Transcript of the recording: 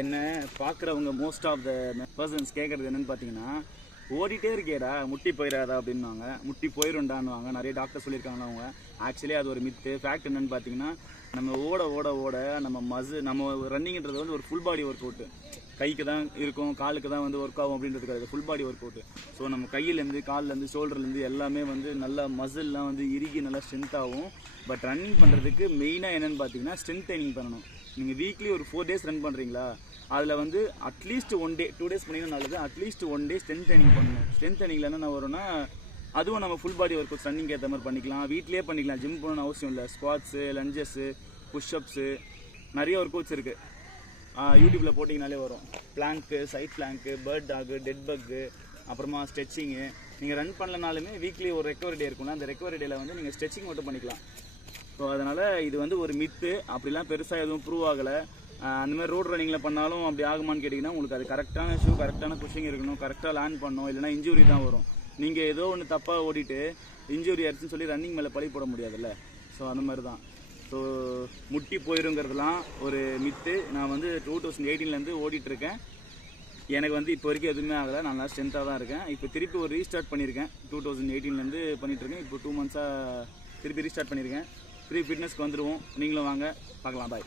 என்ன பார்க்குறவங்க most of the persons கேட்குறது என்னென்னு பார்த்தீங்கன்னா, ஓடிட்டே இருக்கேடா முட்டி போயிடாதா அப்படின்வாங்க. முட்டி போயிடும்டான்னுவாங்க. நிறைய டாக்டர் சொல்லியிருக்காங்க அவங்க. ஆக்சுவலி அது ஒரு மித்து. ஃபேக்ட் என்னென்னு பார்த்தீங்கன்னா, நம்ம ஓட ஓட ஓட நம்ம ரன்னிங்கிறது வந்து ஒரு ஃபுல் பாடி ஒர்க் அவுட்டு. கைக்கு தான் இருக்கும், காலுக்கு தான் வந்து ஒர்க் ஆகும் அப்படின்றதுக்கு full body work out. So நம்ம கையிலேருந்து கால்லேருந்து ஷோல்டர்லேருந்து எல்லாமே வந்து நல்லா மசில்லாம் வந்து இறுகி நல்லா ஸ்ட்ரென்த் ஆகும். பட் ரன்னிங் பண்ணுறதுக்கு மெயினாக என்னென்னு பார்த்தீங்கன்னா ஸ்ட்ரென்த் ட்ரைனிங் பண்ணணும். நீங்கள் வீக்லி ஒரு 4 days ரன் பண்ணுறீங்களா, அதில் வந்து அட்லீஸ்ட் 1 day 2 days பண்ணிங்கன்னா நல்லது. அட்லீஸ்ட் 1 day ஸ்ட்ரென்த் ட்ரைனிங் பண்ணணும். ஸ்ட்ரென்த் ட்ரைனிங்கில் என்ன வரும்னா, அதுவும் நம்ம full body work out running ஏற்ற மாதிரி பண்ணிக்கலாம். வீட்லேயே பண்ணிக்கலாம். ஜிம் போகணும்னு அவசியம் இல்லை. ஸ்குவாட்ஸு, லஞ்சஸ்ஸு, புஷ்அப்ஸு, நிறைய ஒர்க் அவுட்ஸ் இருக்குது. யூடியூப்பில் போட்டிங்கனாலே வரும். பிளாங்க்கு, சைட் பிளாங்க்கு, பேர்ட் டாகு, டெட் பக்கு, அப்புறமா ஸ்ட்ரெச்சிங்கு. நீங்கள் ரன் பண்ணலனாலுமே வீக்லி ஒரு ரெக்கவரி டே இருக்கும்ல, அந்த ரெக்கவரி டேயில் வந்து நீங்கள் ஸ்ட்ரெச்சிங் மட்டும் பண்ணிக்கலாம். ஸோ அதனால் இது வந்து ஒரு மித்து. அப்படிலாம் பெருசாக எதுவும் ப்ரூவ் ஆகலை. அந்தமாதிரி ரோட் ரன்னிங்கில் பண்ணாலும் அப்படி ஆகுமான்னு கேட்டிங்கன்னா, உங்களுக்கு அது கரெக்டான ஷூ, கரெக்டான புஷிங் இருக்கணும், கரெக்டாக லேண்ட் பண்ணணும். இல்லைனா இன்ஜுரி தான் வரும். நீங்கள் ஏதோ ஒன்று தப்பாக ஓடிட்டு இன்ஜுரி ஆயிடுச்சுன்னு சொல்லி ரன்னிங் மேலே பழி போட முடியாதுல்ல. ஸோ அந்த மாதிரி தான். ஸோ முட்டி போயிருங்கிறதுலாம் ஒரு மித்து. நான் வந்து 2018 ஓடிட்டுருக்கேன். எனக்கு வந்து இப்போ வரைக்கும் எதுவுமே ஆகலை. நான் நல்லா ஸ்ட்ரென்த்தாக தான் இருக்கேன். இப்போ திருப்பி ஒரு ரீஸ்டார்ட் பண்ணியிருக்கேன். 2018 பண்ணிகிட்ருக்கேன். இப்போ 2 months திருப்பி ரீஸ்டார்ட் பண்ணியிருக்கேன். ஃப்ரீ ஃபிட்னஸ்க்கு வந்துடுவோம். நீங்களும் வாங்க, பார்க்கலாம். பாய்.